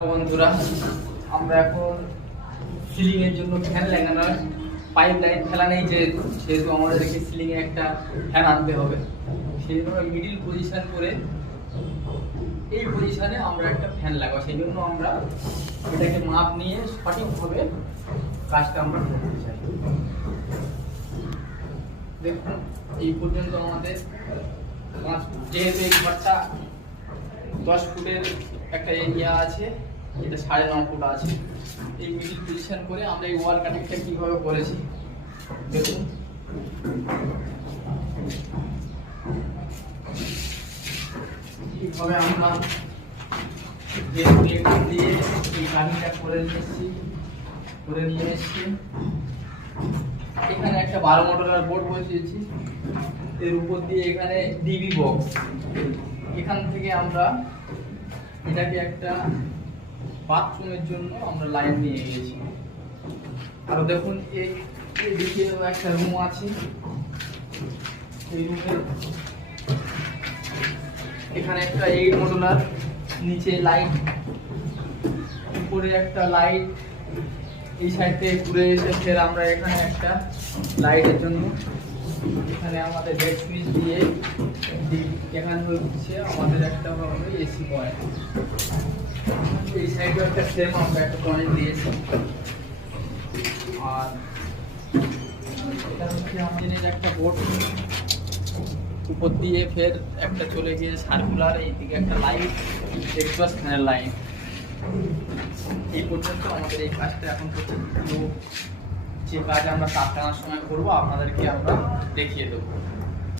বন্ধুরা, আমরা এখন সিলিং এর জন্য ফ্যান লাগানোর পাইপ লাইন ফেলা নেই, যেহেতু আমাদেরকে সিলিং এ একটা ফ্যান আনতে হবে। সেই জন্য মিডিল পজিশন করে এই পজিশনে আমরা একটা ফ্যান লাগাবো। সেই জন্য আমরা এটাকে মাপ নিয়ে সঠিকভাবে কাজটা আমরা করতে চাই। দেখুন, এই পর্যন্ত আমাদের যেহেতু এই ঘরটা 10 ফুটের একটা এরিয়া আছে, এটা 9.5 ফুট আছে। এই মিডিল পজিশন করে আমরা এই ওয়াল কানেক্টটা কিভাবে করেছি দেখুন। এইভাবে আমরা দিয়ে এই কানেক্টটা করে নিয়ে এসেছি। এখানে একটা 12 মডেলের বোর্ড বসিয়েছি, এর উপর দিয়ে এখানে ডিবি বক্স। এখান থেকে আমরা এটাকে একটা বাথরুমের জন্য আমরা লাইন নিয়ে গেছি। আর দেখুন, এইদিকে একটা রুম আছে। এই রুমে এখানে একটা 8 মডেলার, নিচে লাইট, উপরে একটা লাইট, এই সাইড থেকে ঘুরে এসে ফের আমরা এখানে একটা লাইটের জন্য এখানে আমাদের বেড সুইচ দিয়ে এখানে হচ্ছে আমাদের একটা এসি পয়েন্ট। এই সাইডে একটা সেম আমরা একটা পয়েন্ট দিয়েছি। আর এটা হচ্ছে আমাদের একটা বোর্ড, উপর দিয়ে ফের একটা চলে গিয়ে সার্কুলার, এইদিকে একটা লাইট, এক্সস্ট ফ্যানের লাইন। এই পর্যন্ত আমাদের এই কাজটা এখন পর্যন্ত, যে কাজ আমরা তার টানার সময় করবো আপনাদেরকে আমরা দেখিয়ে দেবো।